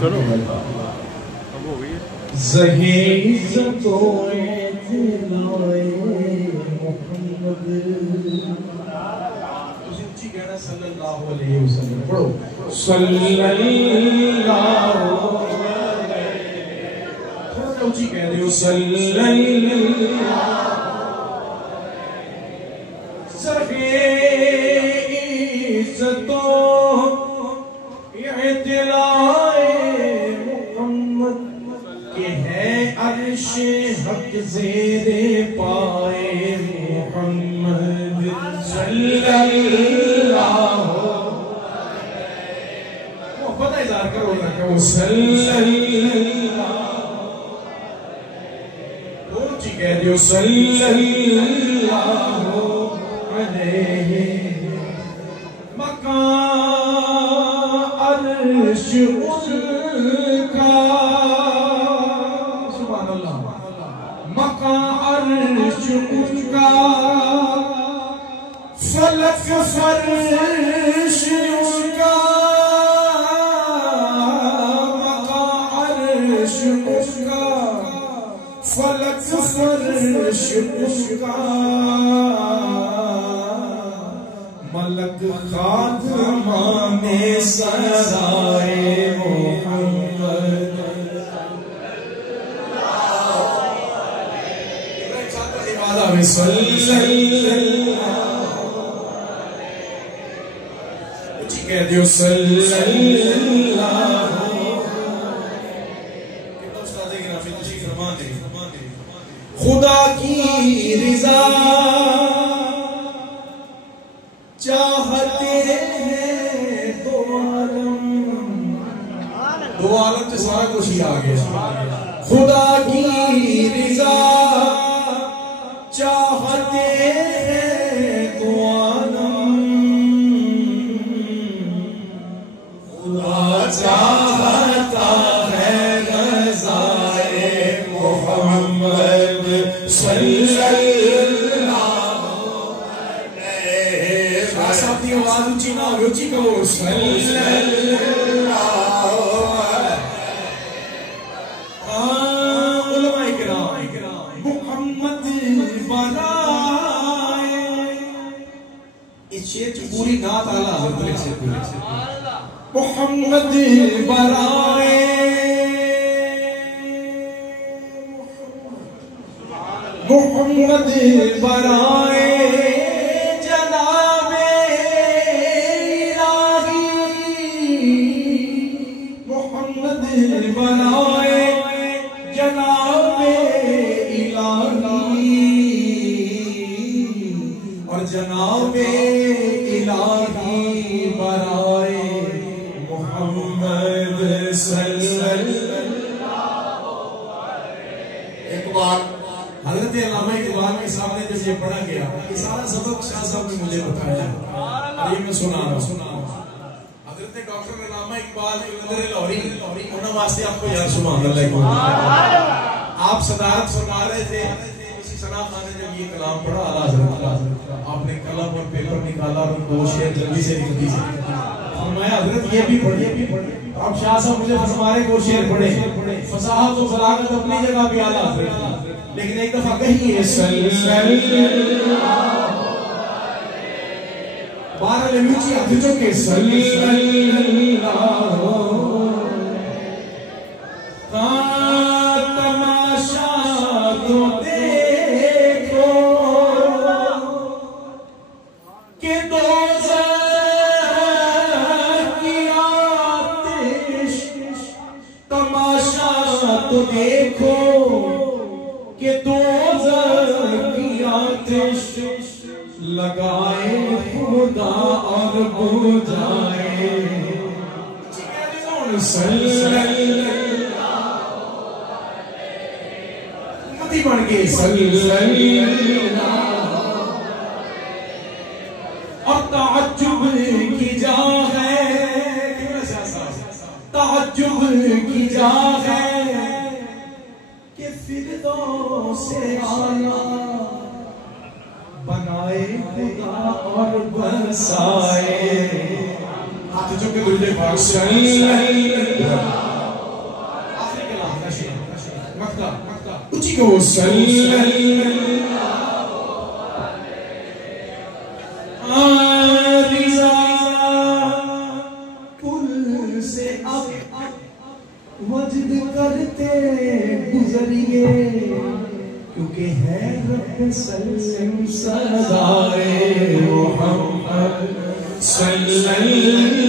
चलो अब हो गई सल्लल्लाहु अलैहि वसल्लम पढ़ो सल्लल्लाहु थोड़ा ऊंची कह रहे हो सल्लल्लाहु हक ज़ेरे पाए मोहम्मद सल्लल्लाहु मोहब्बत इज़हार करो ना कहो सल्लल्लाहु ऊंची कह दियो सल्लल्लाहु अलैहि मकान अर्श उनका उनका फलक फर्श उनका अर्श उनका फलक फर्श उनका मलक खातमाने सराए मोहम्मद कह दियो खुदा की रिजा चाहते हैं दो आलम से सारा कुछ ही आ गया खुदा की रिजा चाहते हैं तो आलम खुदा चाहता है रज़ाए मोहम्मद सल्लल्लाहु अलैहि वसल्लम की आवाज ऊंची ना हो ऊंची कहो सल्लल्लाहु उलमा इकराम मोहम्मद इस शेर की पूरी नात आला हजरत लिख से पूरी मोहम्मद बराए मोहम्मद बराए जनाबे इलाही मोहम्मद बराए जनाबे इलाही और जनाबे इलाही बराए मोहम्मद सल्लल्लाहु अलैहि एक बार हजरत अल्लामा इकबाल के सामने जब ये पढ़ा गया ये सारा सबक शाह साहब ने मुझे बताया ये मैं सुना रहा हूं हजरत डॉक्टर अल्लामा इकबाल कलंदर लाहौरी उन्होंने वास्ते आपको याद सुभान अल्लाह आप सदारत फरमा रहे थे सना खान ने जब ये कलाम पढ़ा आला हजरत आपने कलम और पेपर निकाला और दो शेर जल्दी से लिख दिए फरमाया हजरत ये भी पढ़िए अब शाह साहब मुझे फरमाए वो शेर पढ़े फसाहत और बलागत अपनी जगह पे आला हजरत लेकिन एक दफा कहिए सल्लल्लाहु अलैहि बारह ऊंची हाथ चुके सल्लल्लाहु तमाशा तो देखो कि तमाशा तो देखो कि दोज़ख की आतिश लगाए खुदा और बुझाए सल्लल्लाहु बन गए सल्लल्लाहु और ताज्जुब की जा है ताज्जुब की जा है कि फिरदौस-ए आला बनाए खुदा और बसाए हाथ चुके में दुरूद पाक उची को पुल से अब वजद करते गुजरिए क्योंकि है रब सल्लम सदाए मोहम्मद सल्लल्लाहु